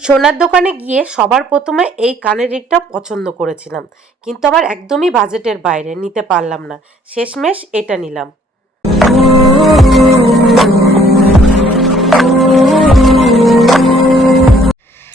সোনার দোকানে গিয়ে সবার প্রথমে এই কানের রিংটা পছন্দ করেছিলাম, কিন্তু আমার একদমই বাজেটের বাইরে, নিতে পারলাম না। শেষমেশ এটা নিলাম।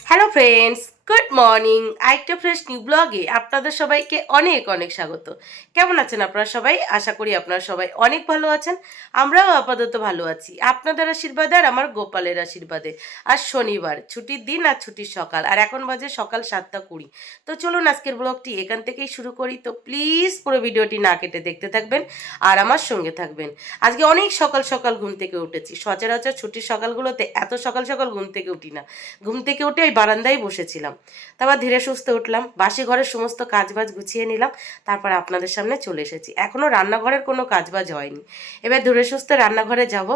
Hello friends, good morning. আরেকটা ফ্রেশ নিউ ব্লগে আপনাদের সবাইকে অনেক অনেক স্বাগত। কেমন আছেন আপনারা সবাই? আশা করি আপনারা সবাই অনেক ভালো আছেন। আমরাও আপাতত ভালো আছি আপনাদের আশীর্বাদে আর আমার গোপালের আশীর্বাদে। আর শনিবার ছুটির দিন আর ছুটির সকাল, আর এখন বাজে সকাল 7:20। তো চলুন আজকের ব্লগটি এখান থেকেই শুরু করি। তো প্লিজ পুরো ভিডিওটি না কেটে দেখতে থাকবেন আর আমার সঙ্গে থাকবেন। আজকে অনেক সকাল সকাল ঘুম থেকে উঠেছি। সচরাচর ছুটির সকালগুলোতে এত সকাল সকাল ঘুম থেকে উঠি না। ঘুম থেকে উঠে ওই বারান্দায় বসেছিলাম। তারপর ধীরে সুস্থে উঠলাম, বাসি ঘরের সমস্ত কাজবাজ গুছিয়ে নিলাম। তারপর আপনাদের সামনে চলে এসেছি। এখনও রান্নাঘরের কোনো কাজবাজ হয়নি। এবার ধীরে সুস্থে রান্নাঘরে যাব,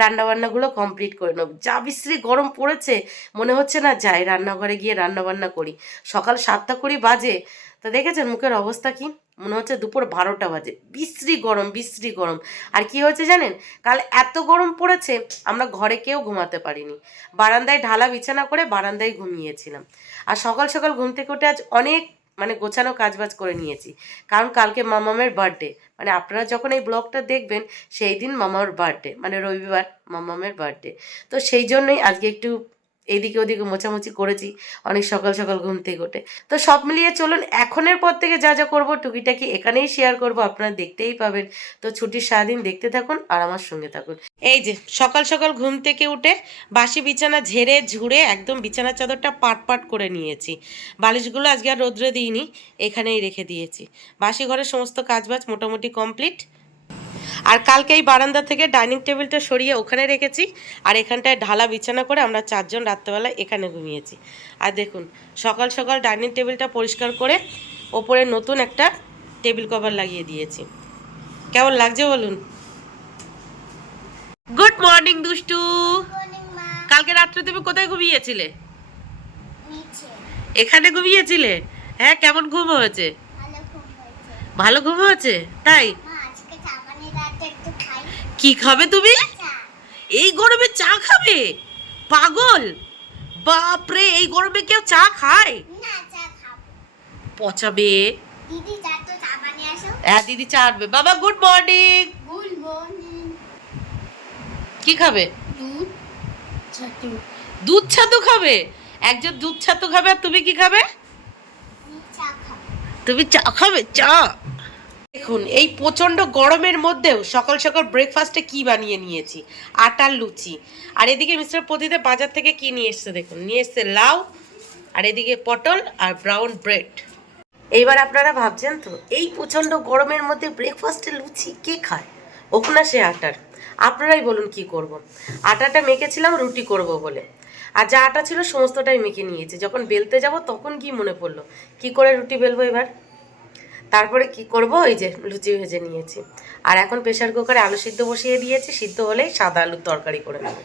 রান্নাবান্নাগুলো কমপ্লিট করে নেব। যা বিশ্রী গরম পড়েছে, মনে হচ্ছে না যাই রান্নাঘরে গিয়ে রান্নাবান্না করি। সকাল 7:20 বাজে। তা দেখেছেন মুখের অবস্থা কি? মনে হচ্ছে দুপুর 12টা বাজে। বিশ্রী গরম, বিশ্রী গরম। আর কি হয়েছে জানেন? কাল এত গরম পড়েছে আমরা ঘরে কেউ ঘুমাতে পারিনি। বারান্দায় ঢালা বিছানা করে বারান্দায় ঘুমিয়েছিলাম। আর সকাল সকাল ঘুম থেকে উঠে আজ অনেক গোছানো কাজবাজ করে নিয়েছি। কারণ কালকে মামামের বার্থডে। আপনারা যখন এই ব্লগটা দেখবেন সেই দিন মামার বার্থডে, রবিবার মামামের বার্থডে। তো সেই জন্যই আজকে একটু এইদিকে ওদিকে মোছামুছি করেছি অনেক সকাল সকাল ঘুম থেকে উঠে। তো সব মিলিয়ে চলুন এখনের পর থেকে যা যা করবো টুকিটাকি এখানেই শেয়ার করব, আপনারা দেখতেই পাবেন। তো ছুটির সারাদিন দেখতে থাকুন আর আমার সঙ্গে থাকুন। এই যে সকাল সকাল ঘুম থেকে উঠে বাসি বিছানা ঝেড়ে ঝুড়ে একদম বিছানার চাদরটা পাট পাট করে নিয়েছি। বালিশগুলো আজকে আর রোদ্রে দিইনি, এখানেই রেখে দিয়েছি। বাসি ঘরের সমস্ত কাজবাজ মোটামুটি কমপ্লিট। আর কালকে এই বারান্দা থেকে ডাইনিং টেবিলটা সরিয়ে ওখানে রেখেছি। আর এখানটায় ঢালা বিছানা করে আমরা 4 জন রাত্রেবেলা এখানে ঘুমিয়েছি। আর দেখুন সকাল সকাল ডাইনিং টেবিলটা পরিষ্কার করে ওপরে নতুন একটা টেবিল কভার লাগিয়ে দিয়েছি। কেমন লাগছে বলুন? গুড মর্নিং দুষ্টু। কালকে রাত্রে তুমি কোথায় ঘুমিয়েছিলে? এখানে ঘুমিয়েছিলে? হ্যাঁ, কেমন ঘুম হয়েছে? ভালো ঘুম হয়েছে? তাই? কি খাবে তুমি? এই গরমে চা খাবে? পাগল! বাপরে, এই গরমে কেউ চা খায়? পচাবে। হ্যাঁ, দিদি চা আনবে। বাবা গুড মর্নিং। কি খাবে? দুধ ছাতু খাবে? একজন দুধ ছাতু খাবে, আর তুমি কি খাবে? তুমি চা খাবে? চা। দেখুন এই প্রচণ্ড গরমের মধ্যেও সকাল সকাল ব্রেকফাস্টে কি বানিয়ে নিয়েছি, আটার লুচি। আর এদিকে মিস্টার প্রদীপের বাজার থেকে কি নিয়ে এসছে দেখুন, নিয়ে এসছে লাউ, আর এদিকে পটল আর ব্রাউন ব্রেড। এইবার আপনারা ভাবছেন তো এই প্রচণ্ড গরমের মধ্যে ব্রেকফাস্টে লুচি কে খায়? ওখানে সে আটার। আপনারাই বলুন কি করব। আটাটা মেখেছিলাম রুটি করব বলে, আর যা আটা ছিল সমস্তটাই মেখে নিয়েছি। যখন বেলতে যাব তখন কি মনে পড়লো কি করে রুটি বেলবো এবার। তারপরে কি করব, ওই যে লুচি ভেজে নিয়েছি। আর এখন প্রেশার কুকারে আলু সিদ্ধ বসিয়ে দিয়েছি, সিদ্ধ হলেই সাদা আলুর তরকারি করে নেব।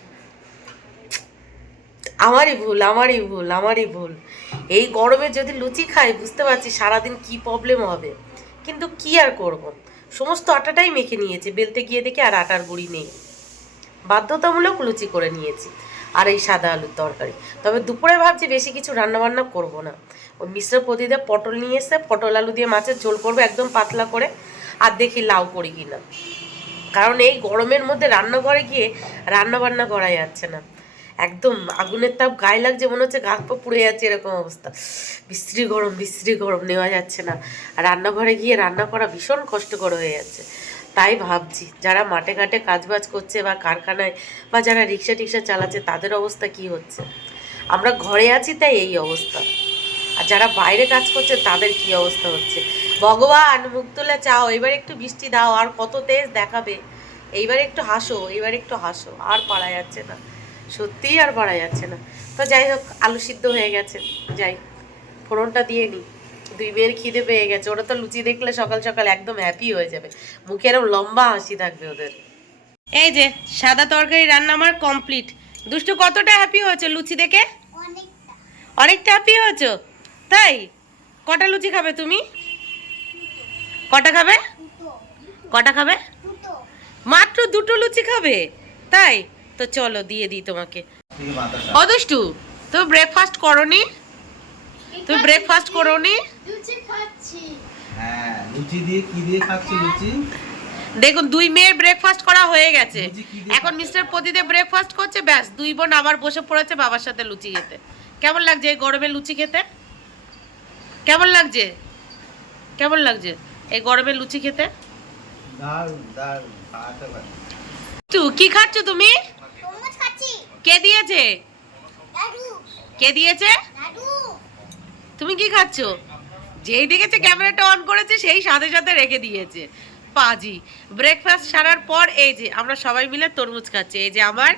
আমারই ভুল, আমারই ভুল, আমারই ভুল। এই গরমে যদি লুচি খাই বুঝতে পারছি সারাদিন কি প্রবলেম হবে, কিন্তু কি আর করব। সমস্ত আটাটাই মেখে নিয়েছি, বেলতে গিয়ে দেখি আর আটার গুঁড়ি নেই। বাধ্যতামূলক লুচি করে নিয়েছি আর এই সাদা আলুর তরকারি। তবে দুপুরে ভাবছি বেশি কিছু রান্নাবান্না করব না। ওই মিশ্র প্রতিদে পটল নিয়ে এসে পটল আলু দিয়ে মাছের ঝোল করবো একদম পাতলা করে। আর দেখি লাউ করি কিনা, কারণ এই গরমের মধ্যে রান্নাঘরে গিয়ে রান্নাবান্না করা যাচ্ছে না। একদম আগুনের তাপ গায়ে লাগছে, মনে হচ্ছে গা পা পুড়ে যাচ্ছে, এরকম অবস্থা। বিশ্রী গরম, বিশ্রী গরম, নেওয়া যাচ্ছে না। আর রান্নাঘরে গিয়ে রান্না করা ভীষণ কষ্টকর হয়ে যাচ্ছে। তাই ভাবছি যারা মাঠে ঘাটে কাজবাজ করছে বা কারখানায় বা যারা রিক্সা টিক্সা চালাচ্ছে তাদের অবস্থা কি হচ্ছে। আমরা ঘরে আছি তাই এই অবস্থা, আর যারা বাইরে কাজ করছে তাদের কি অবস্থা হচ্ছে। ভগবান মুখ তুলে চাও, এবার একটু বৃষ্টি দাও। আর কত তেজ দেখাবে? এইবার একটু হাসো, এইবার একটু হাসো। আর পারা যাচ্ছে না, সত্যিই আর পারা যাচ্ছে না। তো যাই হোক, আলু সিদ্ধ হয়ে গেছে, যাই ফোড়নটা দিয়ে নিই। দুই মেয়ের খিদে পেয়ে গেছে, ওরা তো লুচি দেখলে সকাল সকাল একদম হ্যাপি হয়ে যাবে, মুখে এরকম লম্বা হাসি থাকবে ওদের। এই যে সাদা তরকারি রান্না আমার কমপ্লিট। দুষ্টু কতটা হ্যাপি হয়েছে লুচি দেখে? অনেকটা হ্যাপি হয়েছো? তাই? কটা লুচি খাবে তুমি? কটা খাবে? কটা খাবে? মাত্র 2টো লুচি খাবে? তাই? তো চলো দিয়ে দিই তোমাকে। অদুষ্টু, তুমি ব্রেকফাস্ট করোনি? তুমি ব্রেকফাস্ট করোনি? লুচি খাচ্ছি। হ্যাঁ, লুচি দিয়ে কি দিয়ে খাচ্ছি? লুচি দেখুন, দুই মেয়ের ব্রেকফাস্ট করা হয়ে গেছে। লুচি কি দিয়ে এখন খাচ্ছো? মিস্টার প্রদীপ ব্রেকফাস্ট করছে, ব্যাস দুই বোন আবার বসে পড়েছে বাবার সাথে লুচি খেতে। কেমন লাগছে এই গরমে লুচি খেতে? কেমন লাগছে? কেমন লাগছে এই গরমে লুচি খেতে? দারুণ দারুণ, খাওয়াতে পারি। কি খাচ্ছ তুমি? তরমুজ খাচ্ছি। কে দিয়েছে? দাদু, কে দিয়েছে? দাদু। তুমি কি খাচ্ছ? যেই দেখেছে ক্যামেরাটা অন করেছে সেই সাথে সাথে রেখে দিয়েছে। পাজি। ব্রেকফাস্ট সারার পর এই যে আমরা সবাই মিলে তরমুজ খাচ্ছি। এই যে আমার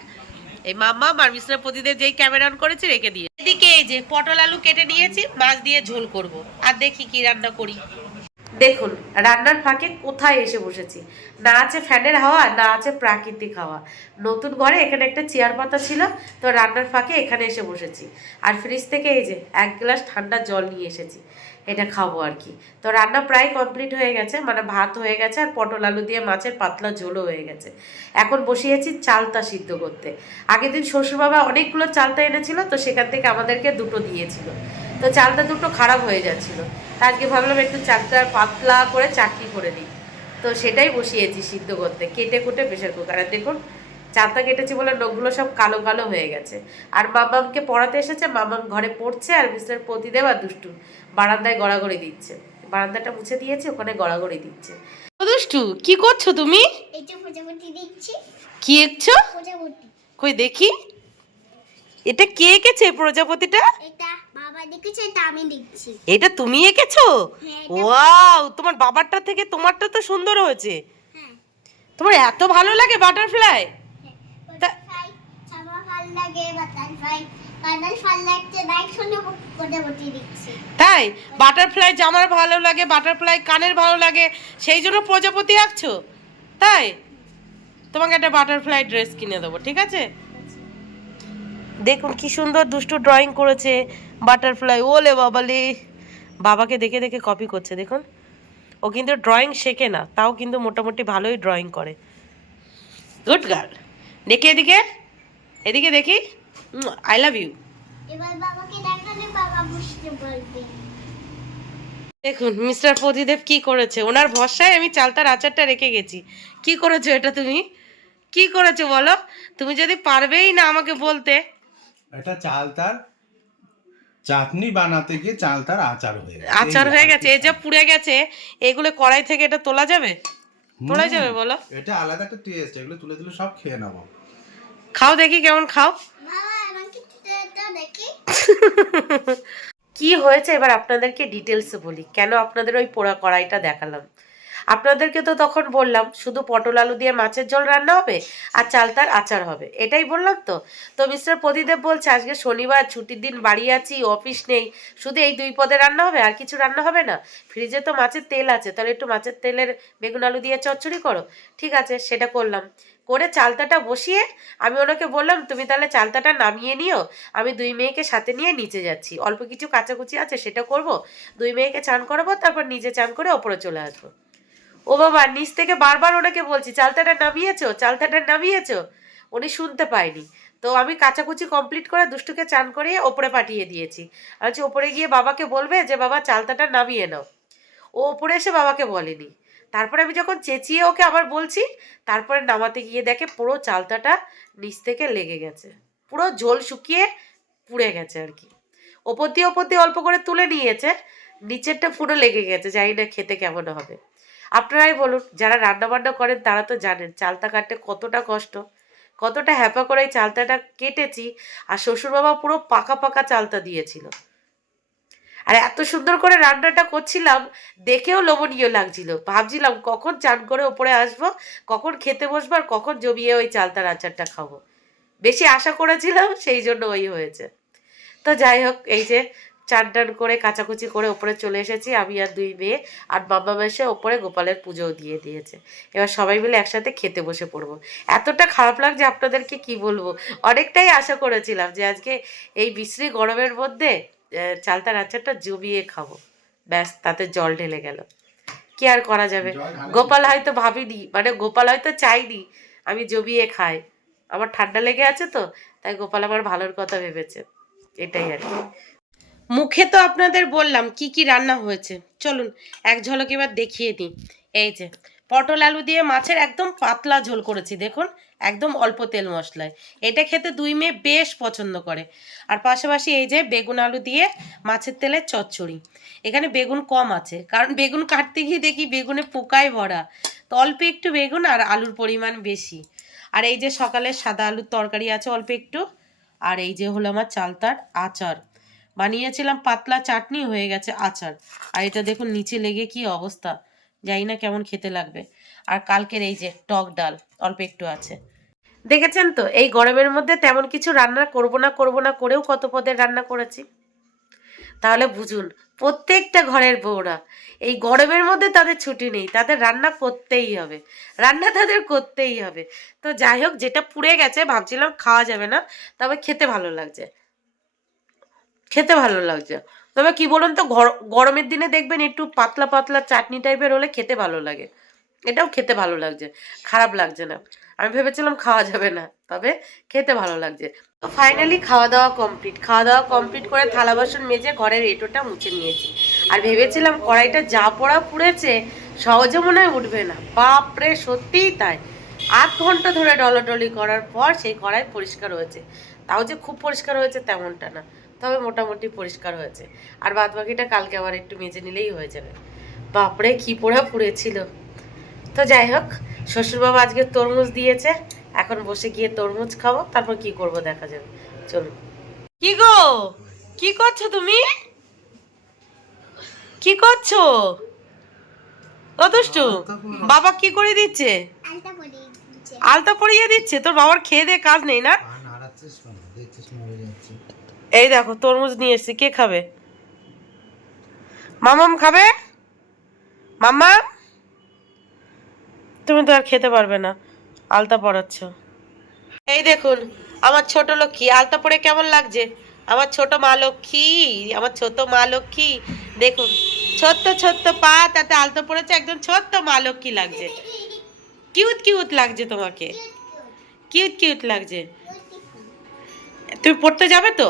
এই মাম্মা আর মিস্টার প্রদীপ যেই ক্যামেরা অন করেছে রেখে দিয়ে, এদিকে এই যে পটল আলু কেটে নিয়েছি, মাছ দিয়ে ঝোল করব। আর দেখি কি রান্না করি। দেখুন, রান্নার ফাঁকে কোথায় এসে বসেছি। না আছে ফ্যানের হাওয়া, না আছে প্রাকৃতিক হাওয়া। নতুন ঘরে এখানে একটা চেয়ার পাতা ছিল, তো রান্নার ফাঁকে এখানে এসে বসেছি। আর ফ্রিজ থেকে এই যে এক গ্লাস ঠান্ডা জল নিয়ে এসেছি, এটা খাবো আর কি। তো রান্না প্রায় কমপ্লিট হয়ে গেছে, মানে ভাত হয়ে গেছে আর পটল আলু দিয়ে মাছের পাতলা ঝোলও হয়ে গেছে। এখন বসিয়েছি চালতা সিদ্ধ করতে। আগের দিন শ্বশুরবাবা অনেকগুলো চালতা এনেছিল, তো সেখান থেকে আমাদেরকে দুটো দিয়েছিল। তো চালটা দুটো খারাপ হয়ে যাচ্ছিল, তা আজকে ভাবলাম একটু চালটা পাতলা করে চাটনি করে দিই। তো সেটাই বসিয়েছি সিদ্ধ করতে, কেটে কুটে প্রেশার কুকারে। দেখুন, চালটা কেটেছি বলে নখগুলো সব কালো কালো হয়ে গেছে। আর মামামকে পড়াতে এসেছে, মামাম ঘরে পড়ছে, আর মিস্টার প্রতিদেব আর দুষ্টু বারান্দায় গড়াগড়ি দিচ্ছে। বারান্দাটা মুছে দিয়েছি, ওখানে গড়াগড়ি দিচ্ছে। দুষ্টু, কি করছো তুমি? এই যে প্রজাপতি দিচ্ছি। কি এঁকছো? প্রজাপতি। কই দেখি, এটা কে এঁকেছে প্রজাপতিটা? এটা বাবা দেখেছে, এটা আমি দেখছি। এটা তুমি এঁকেছো? হ্যাঁ, ওয়াও, তোমার বাবারটা থেকে তোমারটা তো সুন্দর হয়েছে। হ্যাঁ। তোমার এত ভালো লাগে বাটারফ্লাই? বাটারফ্লাই আমার ভালো লাগে, বাটারফ্লাই কানাল ভালো লাগছে, লাইক শুনে প্রজাপতি দিচ্ছি। তাই? বাটারফ্লাই জামার ভালো লাগে, বাটারফ্লাই কানের ভালো লাগে, সেই জন্য প্রজাপতি আঁকছো? তাই? তোমাকে একটা বাটারফ্লাই ড্রেস কিনে দেবো, ঠিক আছে? দেখুন কি সুন্দর দুষ্টু ড্রয়িং করেছে বাটারফ্লাই। ওলে বাবালে, বাবাকে দেখে দেখে কপি করছে দেখুন। ও কিন্তু ড্রয়িং শেখে না, তাও কিন্তু মোটামুটি ভালোই ড্রয়িং করে। Good girl. দেখি এদিকে, এদিকে দেখি। I love you. এবার বাবাকে দেখালে বাবা বুঝতে পারবে। দেখুন মিস্টার প্রদীপ কি করেছে, ওনার ভরসায় আমি চালতার আচারটা রেখে গেছি। কি করেছো এটা তুমি? কি করেছো বলো? তুমি যদি পারবেই না আমাকে বলতে। এটা চালতার চাটনি বানাতে গিয়ে চালতার আচার হয়ে গেছে। আচার হয়ে গেছে, এই যা পুড়ে গেছে, এগুলো কড়াই থেকে এটা তোলা যাবে? তোলা যাবে বলো? এটা আলাদা একটা টেস্ট, এগুলো তুলে তুলে সব খেয়ে নেবো। খাও দেখি কেমন খাও। বাবা আমাকে এটা দেখি। কি হয়েছে এবার আপনাদেরকে ডিটেলসে বলি, কেন আপনাদের ওই পোড়া কড়াইটা দেখালাম। আপনাদেরকে তো তখন বললাম শুধু পটল আলু দিয়ে মাছের ঝোল রান্না হবে আর চালতার আচার হবে, এটাই বললাম তো। তো মিস্টার প্রদীপ বলছে আজকে শনিবার, ছুটির দিন, বাড়ি আছি, অফিস নেই, শুধু এই দুই পদে রান্না হবে, আর কিছু রান্না হবে না। ফ্রিজে তো মাছের তেল আছে, তাহলে একটু মাছের তেলের বেগুন আলু দিয়ে চচ্চড়ি করো। ঠিক আছে, সেটা করলাম। করে চালতাটা বসিয়ে আমি ওনাকে বললাম তুমি তাহলে চালতাটা নামিয়ে নিও, আমি দুই মেয়েকে সাথে নিয়ে নিচে যাচ্ছি, অল্প কিছু কাচাকুচি আছে সেটা করব, দুই মেয়েকে চান করাবো, তারপর নিজে চান করে ওপরে চলে আসবো। ও বাবা, নিচ থেকে বারবার ওনাকে বলছি চালতাটা নামিয়েছো, চালতাটা নামিয়েছো, উনি শুনতে পায়নি। তো আমি কাচাকুচি কমপ্লিট করে দুষ্টুকে চান করিয়ে ওপরে পাঠিয়ে দিয়েছি। আর হচ্ছে ওপরে গিয়ে বাবাকে বলবে যে বাবা চালতাটা নামিয়ে নাও। ও ওপরে এসে বাবাকে বলেনি। তারপরে আমি যখন চেঁচিয়ে ওকে আবার বলছি, তারপরে নামাতে গিয়ে দেখে পুরো চালতাটা নিচ থেকে লেগে গেছে, পুরো ঝোল শুকিয়ে পুড়ে গেছে আর কি। ওপর দিয়ে অল্প করে তুলে নিয়েছে, নিচেরটা পুরো লেগে গেছে, জানি না খেতে কেমন হবে। আপনারাই বলুন, যারা রান্না বান্না করেন তারা তো জানেন চালতা কাটতে কতটা কষ্ট, কতটা হ্যাপা করে এই চালতাটা কেটেছি। আর শ্বশুর বাবা পুরো পাকা পাকা চালতা দিয়েছিল। আর এত সুন্দর করে রান্নাটা করছিলাম, দেখেও লোভনীয় লাগছিল। ভাবছিলাম কখন চান করে ওপরে আসবো, কখন খেতে বসবো, আর কখন জমিয়ে ওই চালতার আচারটা খাবো। বেশি আশা করেছিলাম, সেই জন্য ওই হয়েছে। তো যাই হোক, এই যে চান টান করে কাচাকুচি করে ওপরে চলে এসেছি আমি আর দুই মেয়ে, আর বাবা এসে ওপরে গোপালের পুজোও দিয়ে দিয়েছে। এবার সবাই মিলে একসাথে খেতে বসে পড়বো। এতটা খারাপ লাগছে আপনাদেরকে কি বলবো, অনেকটাই আশা করেছিলাম যে আজকে এই বিশ্রী গরমের মধ্যে চালতার আচারটা জমিয়ে খাবো, ব্যাস তাতে জল ঢেলে গেল। কি আর করা যাবে, গোপাল হয়তো ভাবিনি, মানে গোপাল হয়তো চাইনি আমি জমিয়ে খাই। আমার ঠান্ডা লেগে আছে তো, তাই গোপাল আমার ভালোর কথা ভেবেছে। এটাই আর কি। মুখে তো আপনাদের বললাম কি কি রান্না হয়েছে, চলুন এক ঝলক এবার দেখিয়ে দিই। এই যে পটল আলু দিয়ে মাছের একদম পাতলা ঝোল করেছি, দেখুন একদম অল্প তেল মশলায়। এটা খেতে দুই মেয়ে বেশ পছন্দ করে। আর পাশাপাশি এই যে বেগুন আলু দিয়ে মাছের তেলের চচ্চড়ি। এখানে বেগুন কম আছে, কারণ বেগুন কাটতে গিয়ে দেখি বেগুনে পোকায় ভরা, তো অল্প একটু বেগুন আর আলুর পরিমাণ বেশি। আর এই যে সকালে সাদা আলুর তরকারি আছে অল্প একটু। আর এই যে হলো আমার চালতার আচার, বানিয়েছিলাম পাতলা চাটনি, হয়ে গেছে আচার। আর এটা দেখুন নিচে লেগে কি অবস্থা, জানি না কেমন খেতে লাগবে। আর কালকের এই যে টক ডাল অল্প একটু আছে। দেখেছেন তো, এই গরমের মধ্যে তেমন কিছু রান্না করব না করেও কত পদের রান্না করেছি। তাহলে বুঝুন, প্রত্যেকটা ঘরের বউরা এই গরমের মধ্যে তাদের ছুটি নেই, তাদের রান্না করতেই হবে, রান্না তাদের করতেই হবে। তো যাই হোক, যেটা পুড়ে গেছে ভাবছিলাম খাওয়া যাবে না, তবে খেতে ভালো লাগছে, খেতে ভালো লাগছে। তবে কি বলুন তো, গরমের দিনে দেখবেন একটু পাতলা পাতলা চাটনি টাইপের হলে খেতে ভালো লাগে। এটাও খেতে ভালো লাগছে, খারাপ লাগছে না। আমি ভেবেছিলাম খাওয়া যাবে না, তবে খেতে ভালো লাগছে। তো ফাইনালি খাওয়া দাওয়া কমপ্লিট, খাওয়া দাওয়া কমপ্লিট করে থালা বাসন মেজে ঘরের এঁটোটা মুছে নিয়েছি। আর ভেবেছিলাম কড়াইটা যা পোড়া পুড়েছে সহজে মনে হয় উঠবে না, বাপরে সত্যিই তাই। 8 ঘন্টা ধরে ডলাডলি করার পর সেই কড়াই পরিষ্কার হয়েছে। তাও যে খুব পরিষ্কার হয়েছে তেমনটা না, তবে মোটামুটি পরিষ্কার হয়েছে। আর বাদ বাকিটা কালকে আবার একটু মেজে নিলেই হয়ে যাবে। বাপরে কি পোড়া পুড়েছিল। তো যাই হোক, শ্বশুরবাবা আজকে তরমুজ দিয়েছে, এখন বসে গিয়ে তরমুজ খাবো, তারপর কি করব দেখা যাবে। চলুন। কি গো, কি করছো তুমি? কি করছো? ও দুষ্টু, বাবা কি করে দিচ্ছে? আলতা পরে দিচ্ছে। আলতা পরিয়ে দিচ্ছে? তোর বাবার খেয়ে দিয়ে কাজ নেই না? এই দেখো তরমুজ নিয়ে এসছি, কে খাবে? মামাম খাবে? মাম্মা, তুমি তো আর খেতে পারবে না, আলতা পরাচ্ছ। এই দেখুন আমার ছোট লক্ষ্মী, আলতা পরে কেমন লাগছে? আমার ছোট মা লক্ষ্মী, আমার ছোট মা লক্ষ্মী, দেখুন ছোট্ট ছোট্ট পা, তাতে আলতা পরেছে, একদম ছোট্ট মা লক্ষ্মী লাগছে। কিউট কিউট লাগছে তোমাকে, কিউট কিউট লাগছে। তুমি পড়তে যাবে তো?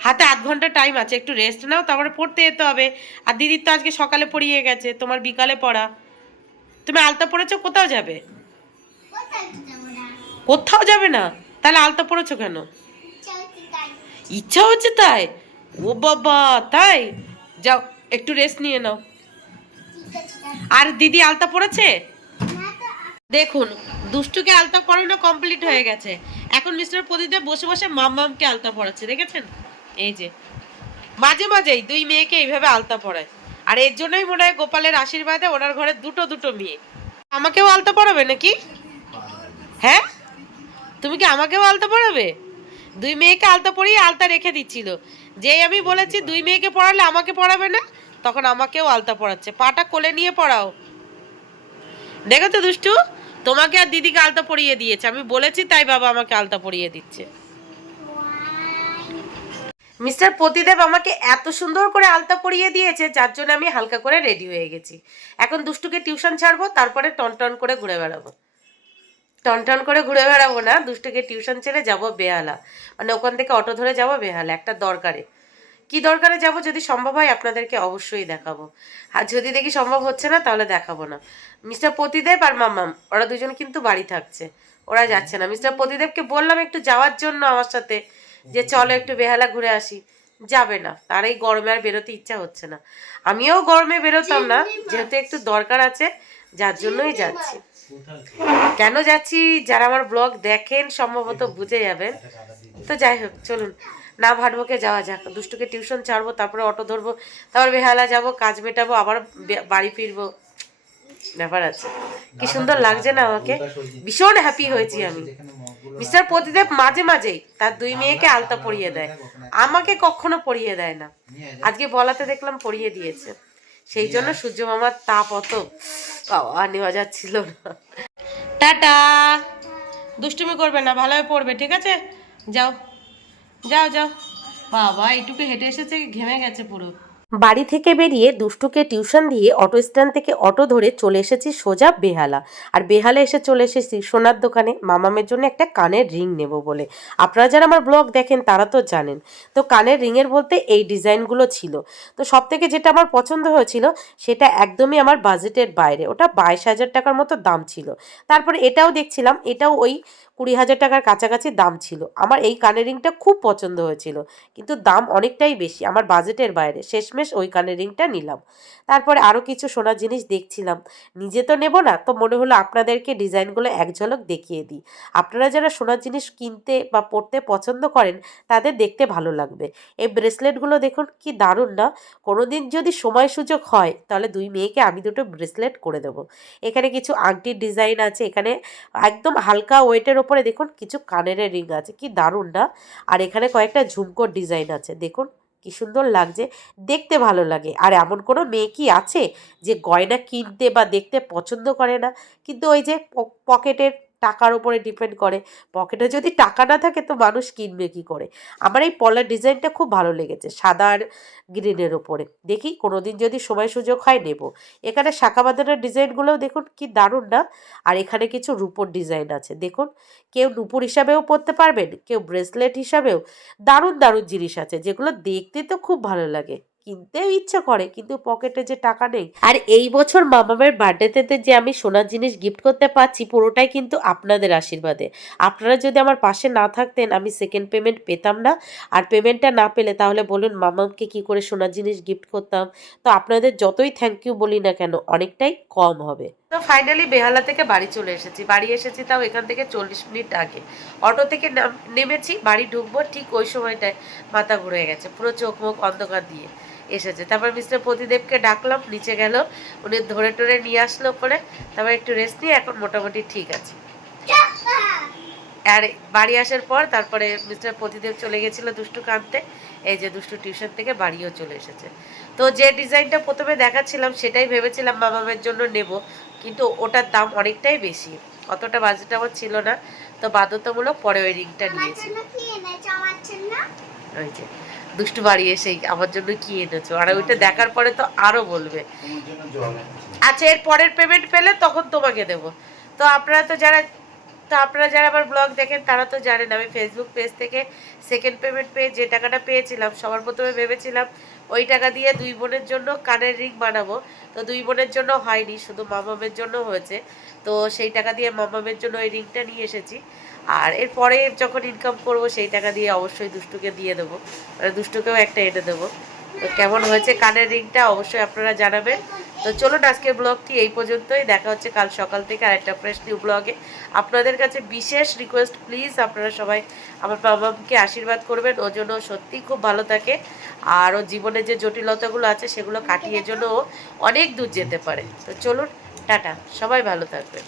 হাতে 8 ঘন্টা টাইম আছে, একটু রেস্ট নাও, তারপরে পড়তে যেতে হবে। আর দিদির তো আজকে সকালে পড়িয়ে গেছে, তোমার বিকালে পড়া। তুমি আলতা পরেছো, কোথাও যাবে? কোথায় যাবো না? কোথাও যাবে না? তাহলে আলতা পরেছো কেন? চলতে তাই। ইচ্ছা হচ্ছে তাই? ও বাবা, তাই? যাও একটু রেস্ট নিয়ে নাও। ঠিক আছে তাই। আর দিদি আলতা পড়েছে? না তো দেখুন, দুষ্টুকে আলতা পরানো কমপ্লিট হয়ে গেছে। এখন মিস্টার প্রদীপ বসে বসে মাম্মামকে আলতা পড়াচ্ছে, দেখেছেন? এই যে মাঝে মাঝেই দুই মেয়েকে এইভাবে আলতা পড়ায়। আর এর জন্যই মনে হয় গোপালের আশীর্বাদে ওনার ঘরে দুটো দুটো মেয়ে। আমাকেও আলতা পড়াবে নাকি? হ্যাঁ, তুমি কি আমাকেও আলতা পড়াবে? দুই মেয়েকে আলতা পরিয়ে আলতা রেখে দিচ্ছিল। যেই আমি বলেছি দুই মেয়েকে পড়ালে আমাকে পড়াবে না, তখন আমাকেও আলতা পড়াচ্ছে। পাটা কোলে নিয়ে পড়াও। দেখো তো দুষ্টু, তোমাকে আর দিদিকে আলতা পরিয়ে দিয়েছে, আমি বলেছি তাই বাবা আমাকে আলতা পরিয়ে দিচ্ছে। মিস্টার প্রতিদেব আমাকে এত সুন্দর করে আলতা পরিয়ে দিয়েছে, যার জন্য আমি হালকা করে রেডি হয়ে গেছি। এখন দুষ্টুকে টিউশন ছাড়বো, তারপরে টন করে ঘুরে বেড়াবো। টন করে ঘুরে বেড়াবো না, দুষ্টুকে টিউশন ছেড়ে যাব বেহালা, মানে ওখান থেকে অটো ধরে যাব বেহালা একটা দরকারে। কি দরকারে যাব যদি সম্ভব হয় আপনাদেরকে অবশ্যই দেখাবো, আর যদি দেখি সম্ভব হচ্ছে না তাহলে দেখাবো না। মিস্টার প্রতিদেব আর মাম্মাম ওরা দুজন কিন্তু বাড়ি থাকছে, ওরা যাচ্ছে না। মিস্টার প্রতিদেবকে বললাম একটু যাওয়ার জন্য আমার সাথে, যে চলো একটু বেহালা ঘুরে আসি, যাবে না, তার এই গরমে আর বেরোতে ইচ্ছা হচ্ছে না। আমিও গরমে বেরোতাম না, যেহেতু একটু দরকার আছে যার জন্যই যাচ্ছি। কেন যাচ্ছি যারা আমার ব্লগ দেখেন সম্ভবত বুঝে যাবেন। তো যাই হোক, চলুন না ভাটবকে যাওয়া যাক। দুষ্টুকে টিউশন ছাড়বো, তারপরে অটো ধরবো, তারপর বেহালা যাব, কাজ মেটাবো, আবার বাড়ি ফিরবো, ব্যাপার আছে। কি সুন্দর লাগছে না আমাকে, ভীষণ হ্যাপি হয়েছি আমি। মিস্টার প্রদীপ মাঝে মাঝেই তার দুই মেয়েকে আলতা পরিয়ে দেয়, আমাকে কখনো পরিয়ে দেয় না। আজকে বলাতে দেখলাম পরিয়ে দিয়েছে, সেই জন্য সূর্য মামার তাপ অত বাবা নেওয়া যাচ্ছিল না। টাটা, দুষ্টুমি করবে না, ভালোভাবে পড়বে, ঠিক আছে? যাও যাও যাও। বাবা এইটুকু হেঁটে এসেছে, ঘেমে গেছে পুরো। বাড়ি থেকে বেরিয়ে দুষ্টুকে টিউশন দিয়ে অটো স্ট্যান্ড থেকে অটো ধরে চলে এসেছি সোজা বেহালা। আর বেহালা এসে চলে এসেছি সোনার দোকানে মামামের জন্য একটা কানের রিং নেব বলে। আপনারা যারা আমার ব্লগ দেখেন তারা তো জানেন। তো কানের রিংয়ের বলতে এই ডিজাইনগুলো ছিল। তো সব থেকে যেটা আমার পছন্দ হয়েছিল সেটা একদমই আমার বাজেটের বাইরে, ওটা 22,000 টাকার মতো দাম ছিল। তারপরে এটাও দেখছিলাম, এটাও ওই 20,000 টাকার কাছাকাছি দাম ছিল। আমার এই কানের রিংটা খুব পছন্দ হয়েছিল, কিন্তু দাম অনেকটাই বেশি, আমার বাজেটের বাইরে। শেষমেশ ওই কানের রিংটা নিলাম। তারপরে আরও কিছু সোনার জিনিস দেখছিলাম, নিজে তো নেব না, তো মনে হলো আপনাদেরকে ডিজাইনগুলো এক ঝলক দেখিয়ে দিই। আপনারা যারা সোনার জিনিস কিনতে বা পরতে পছন্দ করেন তাদের দেখতে ভালো লাগবে। এই ব্রেসলেটগুলো দেখুন কি দারুণ না? কোনোদিন যদি সময় সুযোগ হয় তাহলে দুই মেয়েকে আমি দুটো ব্রেসলেট করে দেবো। এখানে কিছু আংটির ডিজাইন আছে, এখানে একদম হালকা ওয়েটের ওপরে দেখুন কিছু কানের রিং আছে, কি দারুণ না? আর এখানে কয়েকটা ঝুমকোর ডিজাইন আছে, দেখুন কি সুন্দর লাগছে, দেখতে ভালো লাগে। আর এমন কোনো মেয়ে কি আছে যে গয়না কিনতে বা দেখতে পছন্দ করে না? কিন্তু ওই যে পকেটের টাকার উপরে ডিপেন্ড করে। পকেটে যদি টাকা না থাকে তো মানুষ কিনবে কি করে? আমার এই পলার ডিজাইনটা খুব ভালো লেগেছে, সাদা আর গ্রিনের ওপরে। দেখি কোনোদিন যদি সময় সুযোগ হয় নেব। এখানে শাঁখা বাঁধানোর ডিজাইনগুলোও দেখুন কি দারুণ না? আর এখানে কিছু রূপোর ডিজাইন আছে, দেখুন। কেউ নুপুর হিসাবেও পরতে পারবেন, কেউ ব্রেসলেট হিসাবেও। দারুণ দারুণ জিনিস আছে যেগুলো দেখতে তো খুব ভালো লাগে, কিনতেও ইচ্ছা করে, কিন্তু পকেটে যে টাকা নেই। আর এই বছর মামামের বার্থডেতে যে আমি সোনার জিনিস গিফট করতে পারছি পুরোটাই কিন্তু আপনাদের আশীর্বাদে। আপনারা যদি আমার পাশে না থাকতেন আমি সেকেন্ড পেমেন্ট পেতাম না। আর পেমেন্টটা না পেলে তাহলে বলুন মামামকে কি করে সোনার জিনিস গিফট করতাম? তো আপনাদের যতই থ্যাংক ইউ বলি না কেন অনেকটাই কম হবে। তো ফাইনালি বেহালা থেকে বাড়ি চলে এসেছি। বাড়ি এসেছি তাও এখান থেকে 40 মিনিট আগে। অটো থেকে নেমেছি, বাড়ি ঢুকবো ঠিক ওই সময়টায় মাথা ঘুরে গেছে, পুরো চোখ মুখ অন্ধকার দিয়ে এসেছে। তারপর মিস্টার প্রতিদেবকে ডাকলাম, নিচে গেল, উনি ধরে টরে নিয়ে আসলো পরে। তারপর একটু রেস্ট নিয়ে এখন মোটামুটি ঠিক আছে। আর বাড়ি আসার পর তারপরে মিস্টার প্রতিদেব চলে গেছিল দুষ্টু কাঁদতে। এই যে দুষ্টু টিউশন থেকে বাড়িও চলে এসেছে। তো যে ডিজাইনটা প্রথমে দেখাচ্ছিলাম সেটাই ভেবেছিলাম মামামের জন্য নেব, কিন্তু ওটার দাম অনেকটাই বেশি, অতটা বাজেট আমার ছিল না। তো বাধ্যতামূলক পরে ওই রিংটা নিয়েছি। ওই যে দুষ্টু বাড়ি এসেই আমার জন্য কি এনেছো, আর ওইটা দেখার পরে তো আরো বলবে। আচ্ছা, এর পরের পেমেন্ট পেলে তখন তোমাকে দেবো। তো আপনারা যারা আমার ব্লগ দেখেন তারা তো জানেন আমি ফেসবুক পেজ থেকে সেকেন্ড পেমেন্ট পেয়ে যে টাকাটা পেয়েছিলাম, সবার প্রথমে ভেবেছিলাম ওই টাকা দিয়ে দুই বোনের জন্য কানের রিং বানাবো। তো দুই বোনের জন্য হয়নি, শুধু মামামের জন্য হয়েছে। তো সেই টাকা দিয়ে মামামের জন্য ওই রিংটা নিয়ে এসেছি। আর এরপরে যখন ইনকাম করব সেই টাকা দিয়ে অবশ্যই দুষ্টুকে দিয়ে দেবো, মানে দুষ্টুকেও একটা এনে দেবো। তো কেমন হয়েছে কানের রিংটা অবশ্যই আপনারা জানাবেন। তো চলুন আজকের ব্লগটি এই পর্যন্তই, দেখা হচ্ছে কাল সকাল থেকে আরেকটা ফ্রেশ নিউ ব্লগে। আপনাদের কাছে বিশেষ রিকোয়েস্ট, প্লিজ আপনারা সবাই আমার মামাকে আশীর্বাদ করবেন, ওর জন্য সত্যিই খুব ভালো থাকে। আর ওর জীবনে যে জটিলতাগুলো আছে সেগুলো কাটিয়ে জন্য ও অনেক দূর যেতে পারে। তো চলুন, টাটা, সবাই ভালো থাকবেন।